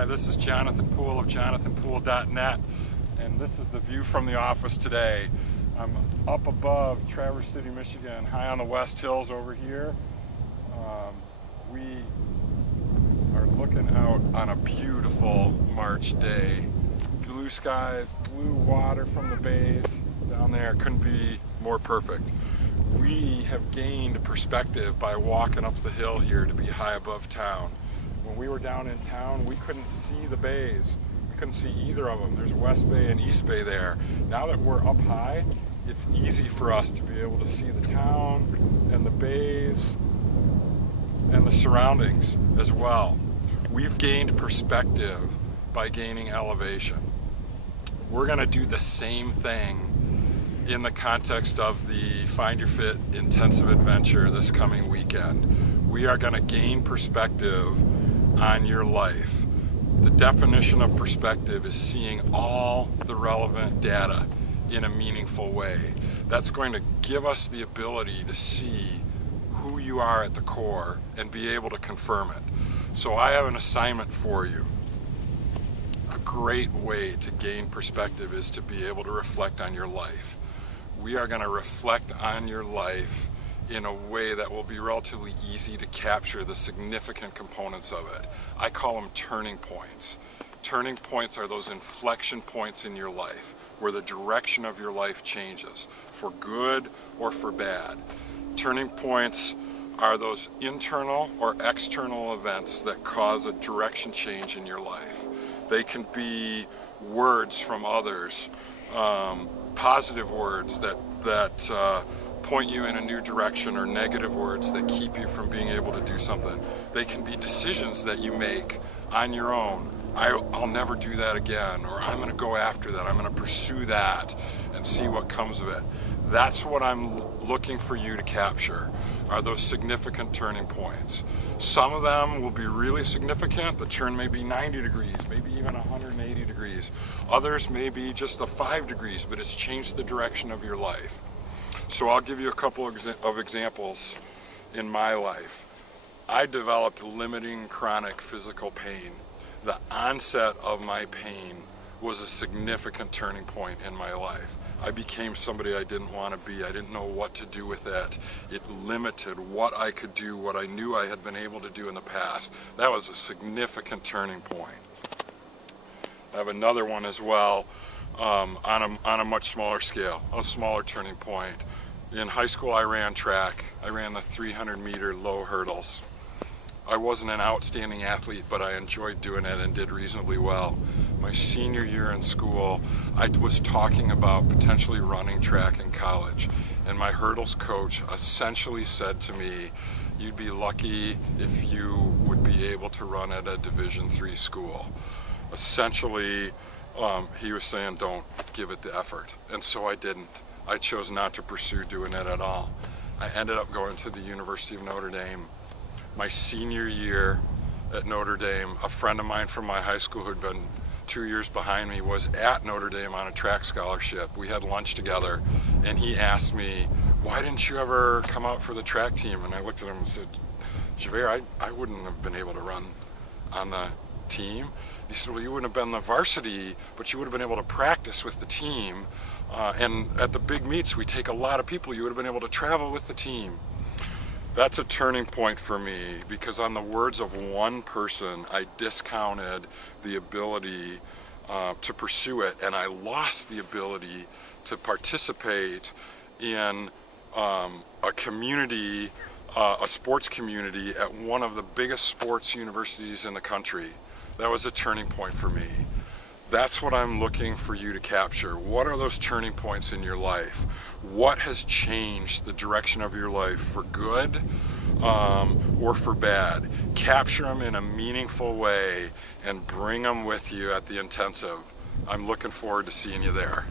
Hi, this is Jonathan Poole of jonathanpoole.net, and this is the view from the office today. I'm up above Traverse City, Michigan, high on the West Hills over here. We are looking out on a beautiful March day. Blue skies, blue water from the bays down there. Couldn't be more perfect. We have gained perspective by walking up the hill here to be high above town. When we were down in town, we couldn't see the bays. We couldn't see either of them. There's West Bay and East Bay there. Now that we're up high, it's easy for us to be able to see the town and the bays and the surroundings as well. We've gained perspective by gaining elevation. We're going to do the same thing in the context of the Find Your Fit intensive adventure this coming weekend. We are going to gain perspective on your life. The definition of perspective is seeing all the relevant data in a meaningful way. That's going to give us the ability to see who you are at the core and be able to confirm it. So I have an assignment for you. A great way to gain perspective is to be able to reflect on your life. We are going to reflect on your life in a way that will be relatively easy to capture the significant components of it. I call them turning points. Turning points are those inflection points in your life where the direction of your life changes, for good or for bad. Turning points are those internal or external events that cause a direction change in your life. They can be words from others, positive words that point you in a new direction, or negative words that keep you from being able to do something. They can be decisions that you make on your own. I'll never do that again, or I'm going to go after that, I'm going to pursue that and see what comes of it. That's what I'm looking for you to capture, are those significant turning points. Some of them will be really significant. The turn may be 90 degrees, maybe even 180 degrees. Others may be just 5 degrees, but it's changed the direction of your life. So I'll give you a couple of examples in my life. I developed limiting chronic physical pain. The onset of my pain was a significant turning point in my life. I became somebody I didn't want to be. I didn't know what to do with that. It limited what I could do, what I knew I had been able to do in the past. That was a significant turning point. I have another one as well, on a much smaller scale, a smaller turning point. In high school, I ran track. I ran the 300-meter low hurdles. I wasn't an outstanding athlete, but I enjoyed doing it and did reasonably well. My senior year in school, I was talking about potentially running track in college, and my hurdles coach essentially said to me, "You'd be lucky if you would be able to run at a Division III school." Essentially, he was saying, don't give it the effort, and so I didn't. I chose not to pursue doing it at all. I ended up going to the University of Notre Dame. My senior year at Notre Dame, a friend of mine from my high school who'd been 2 years behind me was at Notre Dame on a track scholarship. We had lunch together, and he asked me, "Why didn't you ever come out for the track team?" And I looked at him and said, "Javere, I wouldn't have been able to run on the team." He said, "Well, you wouldn't have been the varsity, but you would have been able to practice with the team. And at the big meets, we take a lot of people. You would have been able to travel with the team." That's a turning point for me, because on the words of one person, I discounted the ability to pursue it, and I lost the ability to participate in a community, a sports community at one of the biggest sports universities in the country. That was a turning point for me. That's what I'm looking for you to capture. What are those turning points in your life? What has changed the direction of your life for good or for bad? Capture them in a meaningful way and bring them with you at the intensive. I'm looking forward to seeing you there.